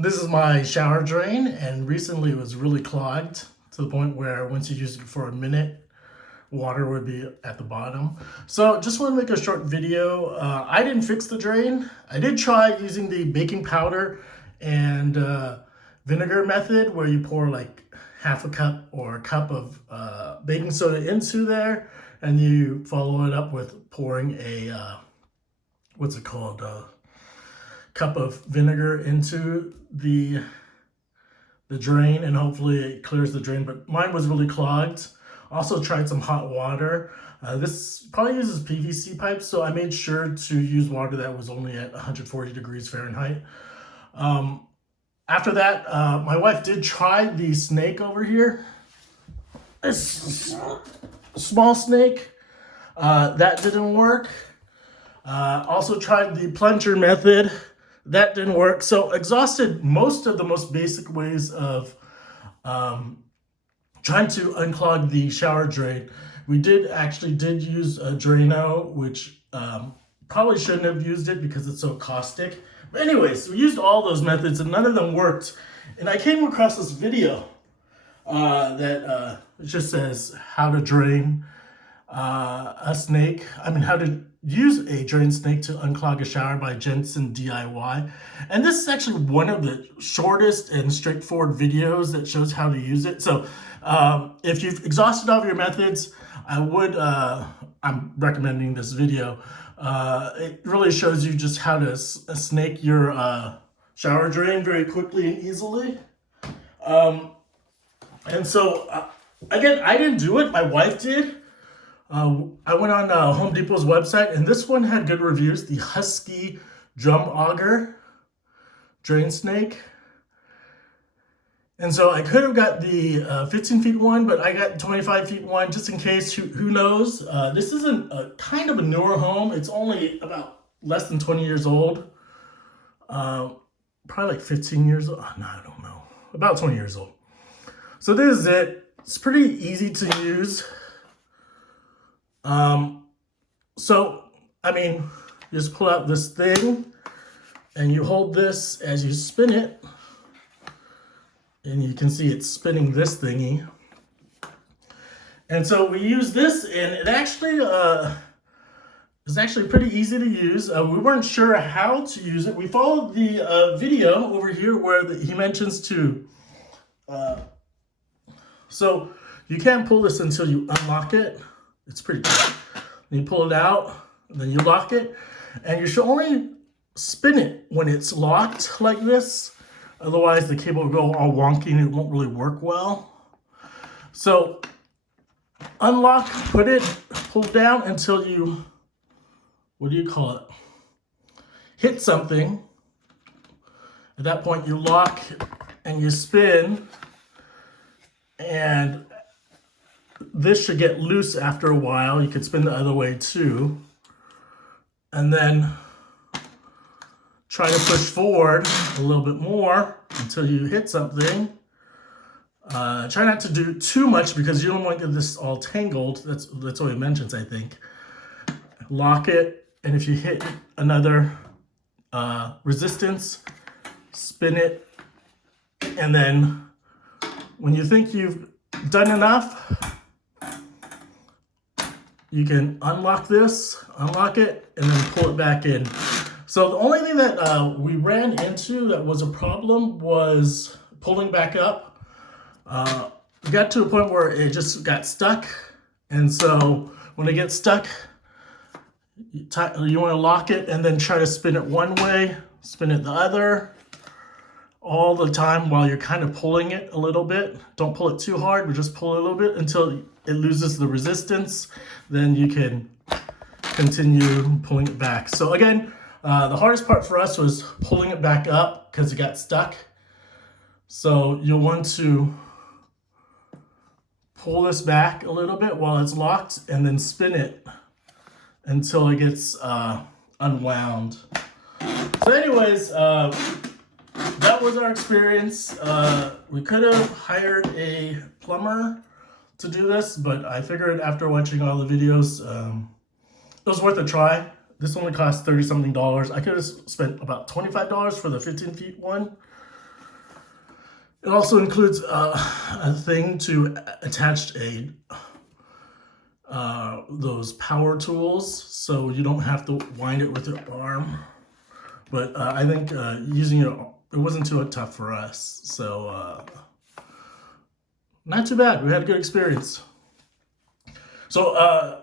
This is my shower drain, and recently it was really clogged to the point where once you use it for a minute, water would be at the bottom. So just want to make a short video. I didn't fix the drain. I did try using the baking powder and vinegar method, where you pour like half a cup or a cup of baking soda into there, and you follow it up with pouring a what's it called, cup of vinegar into the drain, and hopefully it clears the drain. But mine was really clogged. Also tried some hot water. This probably uses PVC pipes, so I made sure to use water that was only at 140 degrees Fahrenheit. After that, my wife did try the snake over here. It's a small snake. That didn't work. Also tried the plunger method. That didn't work. So exhausted most of the most basic ways of trying to unclog the shower drain. We did use a Drano, which probably shouldn't have used it because it's so caustic. But anyways, we used all those methods and none of them worked. And I came across this video that it just says how to drain how to use a drain snake to unclog a shower by Jensen DIY. And this is actually one of the shortest and straightforward videos that shows how to use it. So if you've exhausted all of your methods, I'm recommending this video. It really shows you just how to snake your shower drain very quickly and easily. And so again, I didn't do it, my wife did. I went on Home Depot's website, and this one had good reviews. The Husky Drum Auger Drain Snake. And so I could have got the 15 feet one, but I got 25 feet one just in case. Who knows? This isn't kind of a newer home. It's only about less than 20 years old. Probably like 15 years old. No, I don't know. About 20 years old. So this is it. It's pretty easy to use. You just pull out this thing and you hold this as you spin it, and you can see it's spinning this thingy. And so we use this, and it actually is actually pretty easy to use. We weren't sure how to use it. We followed the video over here where he mentions to, so you can't pull this until you unlock it. It's pretty cool. Then you pull it out, and then you lock it, and you should only spin it when it's locked like this. Otherwise, the cable will go all wonky and it won't really work well. So unlock, put it, pull down until you, hit something. At that point, you lock and you spin, and this should get loose after a while. You could spin the other way too. And then try to push forward a little bit more until you hit something. Try not to do too much because you don't want to get this all tangled. That's what it mentions, I think. Lock it, and if you hit another resistance, spin it, and then when you think you've done enough, you can unlock it, and then pull it back in. So the only thing that we ran into that was a problem was pulling back up. We got to a point where it just got stuck. And so when it gets stuck, you want to lock it and then try to spin it one way, spin it the other, all the time while you're kind of pulling it a little bit. Don't pull it too hard, but just pull it a little bit until it loses the resistance. Then you can continue pulling it back. So again, the hardest part for us was pulling it back up because it got stuck. So you'll want to pull this back a little bit while it's locked, and then spin it until it gets unwound. So anyways, that was our experience. We could have hired a plumber to do this, but I figured after watching all the videos, it was worth a try. This only cost $30-something. I could have spent about $25 for the 15 feet one. It also includes a thing to attach those power tools, so you don't have to wind it with your arm. But I think using it wasn't too tough for us, so not too bad. We had a good experience. So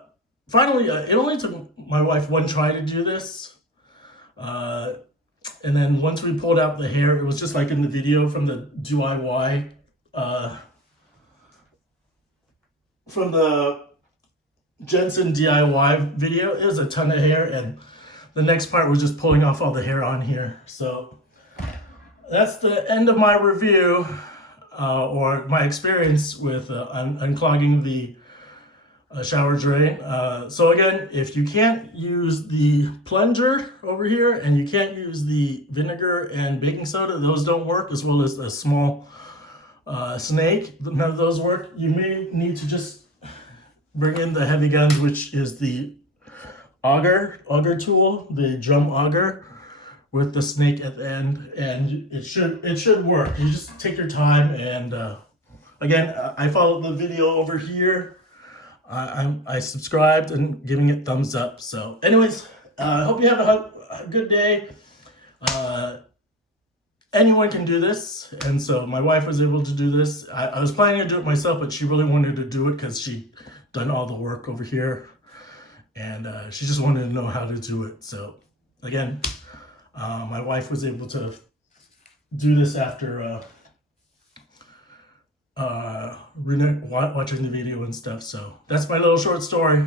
finally, it only took my wife one try to do this. And then once we pulled out the hair, it was just like in the video from the DIY, from the Jensen DIY video. It was a ton of hair, and the next part was just pulling off all the hair on here. So that's the end of my review, or my experience with unclogging the shower drain. So again, if you can't use the plunger over here and you can't use the vinegar and baking soda, those don't work, as well as a small snake, none of those work. You may need to just bring in the heavy guns, which is the auger tool, the drum auger with the snake at the end, and it should work. You just take your time, and again, I followed the video over here. I subscribed and giving it thumbs up. So anyways, I hope you have a good day. Anyone can do this, and so my wife was able to do this. I was planning to do it myself, but she really wanted to do it because she done all the work over here, and she just wanted to know how to do it. So again, my wife was able to do this after watching the video and stuff. So that's my little short story.